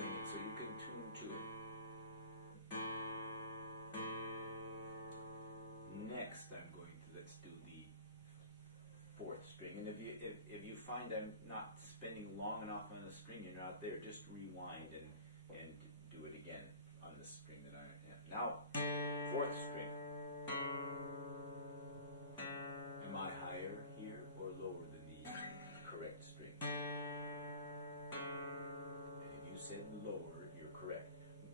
playing it so you can tune to it. Next, I'm going to, let's do the fourth string. And if you find I'm not spending long enough on the string, you're not there, just rewind and do it again on the string that I'm at. Now, fourth string. Am I higher here or lower than the correct string? And if you said lower, you're correct.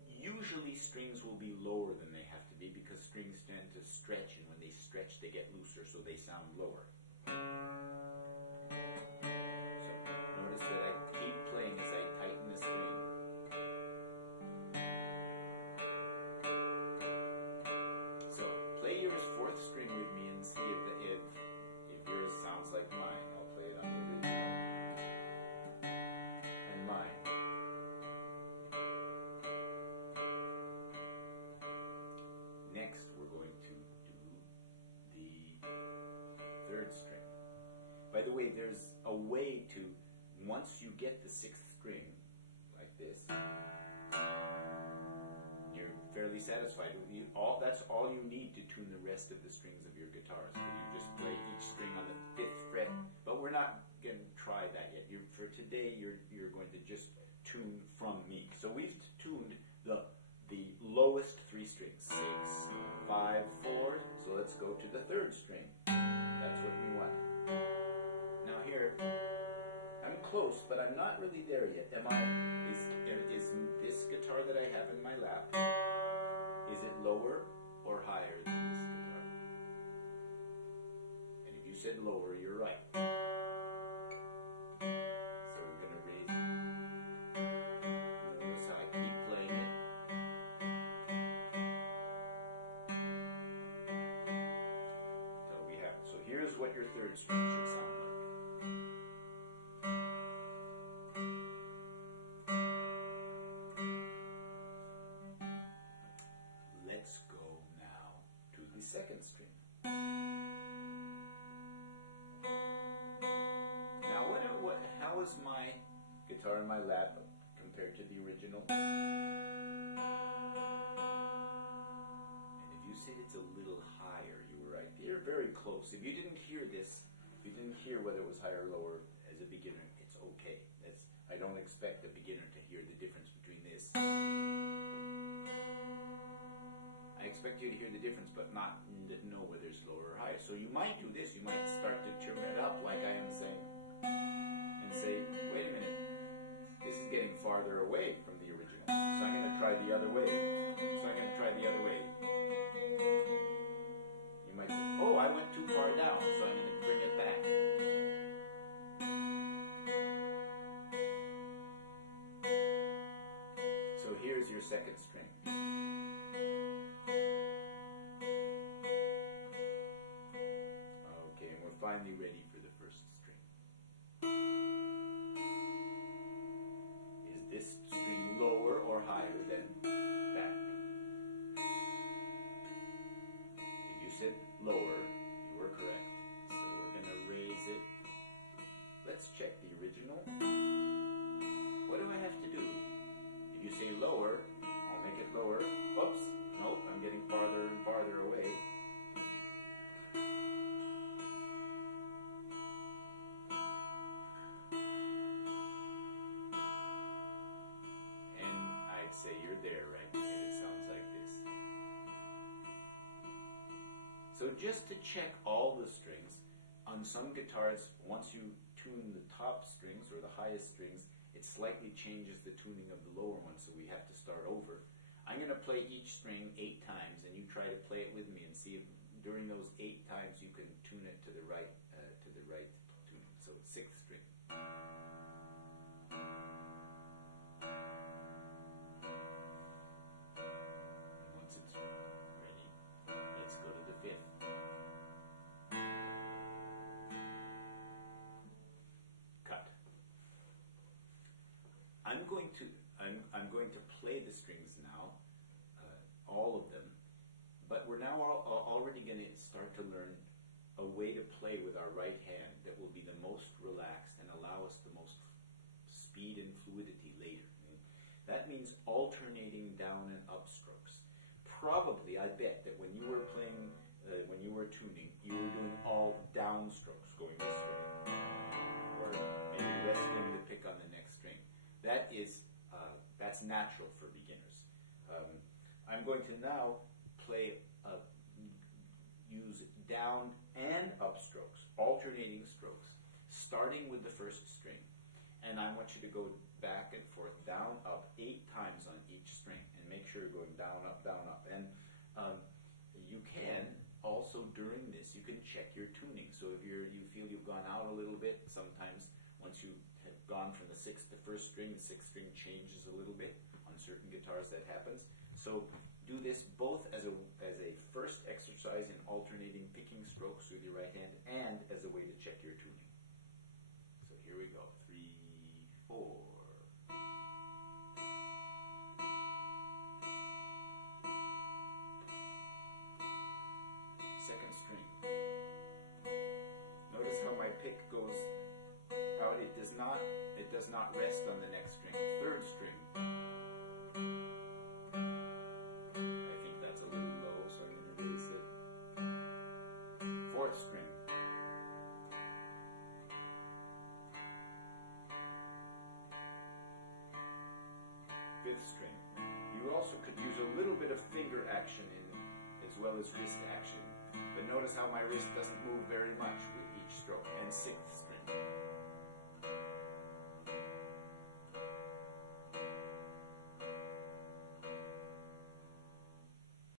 Usually strings will be lower than they have to be because strings tend to stretch, and when they stretch they get looser, so they sound lower. So notice that I keep playing as I tighten the string. So play yours fourth string with me and see if yours sounds like mine. I'll play it on the original and mine. Next, we're going to do the third string. By the way, there's a way to, once you get the sixth string, like this, you're fairly satisfied with you. That's all you need to tune the rest of the strings of your guitar. So you just play each string on the fifth fret, but we're not going to try that yet. For today, you're going to just tune from me. So we've tuned the lowest three strings, 6, 5, 4. So let's go to the third string. That's what we want. Now here, I'm close, but I'm not really there yet. Is this guitar that I have in my lap, is it lower or higher than this guitar? And if you said lower, you're right. So we're going to raise. Notice how I keep playing it. So we have it. So here's what your third string should sound like. Let's go now to the second string. Now, how is my guitar in my lap compared to the original? And if you said it's a little higher, you were right. You're very close. If you didn't hear this, if you didn't hear whether it was higher or lower as a beginner, it's okay. I don't expect a beginner to hear the difference between this. I expect you to hear the difference, but not know whether it's lower or higher. So you might do this. You might start to turn it up like I am saying, and say, wait a minute, this is getting farther away from the original. So I'm going to try the other way. You might say, oh, I went too far down, so I'm going to bring it back. So here's your second string. Okay, and we're finally ready for the first string. Is this string lower or higher than that? If you said lower, you were correct. So we're going to raise it. Let's check the original. What do I have to do? If you say lower, I'll make it lower. Oops, nope, I'm getting farther and farther away. And I'd say you're there, right? And it sounds like this. So just to check all the strings, on some guitars, once you tune the top strings or the highest strings, it slightly changes the tuning of the lower one, so we have to start over. I'm going to play each string 8 times, and you try to play it with me and see if during those 8 times you can tune it to the right tuning. So 6th string. And once it's ready, let's go to the 5th. Cut. I'm going to play the strings now, all of them, but we're now already going to start to learn a way to play with our right hand that will be the most relaxed and allow us the most speed and fluidity later. That means alternating down and up strokes. Probably, I bet that when you were playing, when you were tuning, you were doing all down strokes, going this way, or maybe resting the pick on the next string. That is, that's natural for beginners. I'm going to now play, use down and up strokes, alternating strokes, starting with the first string. And I want you to go back and forth, down, up, 8 times on each string, and make sure you're going down, up, down, up. And you can also, during this, you can check your tuning. So if you feel you've gone out a little bit, sometimes once you have gone from the first string, the sixth string changes a little bit. On certain guitars that happens. So do this both as a first exercise in alternating picking strokes with your right hand and as a way to check your tuning. So here we go. 3, 4. Second string. Notice how my pick goes out. It does not rest on the next string. Third string. I think that's a little low, so I'm going to raise it. Fourth string. Fifth string. You also could use a little bit of finger action as well as wrist action. But notice how my wrist doesn't move very much with each stroke. And sixth string.